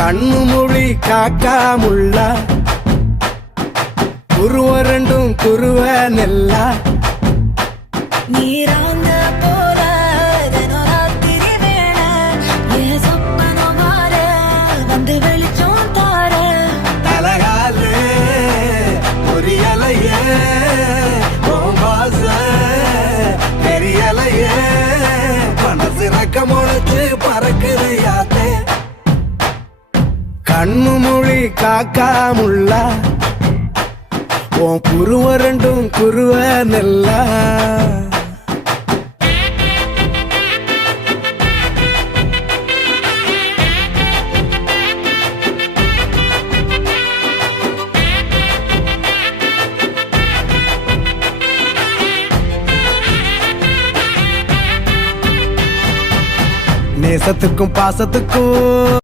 கண்ணு மொழி காக்காமுள்ள குருவ ரெண்டும் குருவ நெல்லா நீராங்க போல தினராத்திரி வேளை என் சொப்பனம் மாற வந்து வெளிச்சம் தார தலகாலே பொரியலையே ஓம்பாச பெரியலையே மனசு ரக்க முளைச்சு பறக்குது யாத்தே கண்ணு மொழி காக்காமுள்ள உன் குருவ ரெண்டும் குருவ நெல்லா நேசத்துக்கும் பாசத்துக்கும்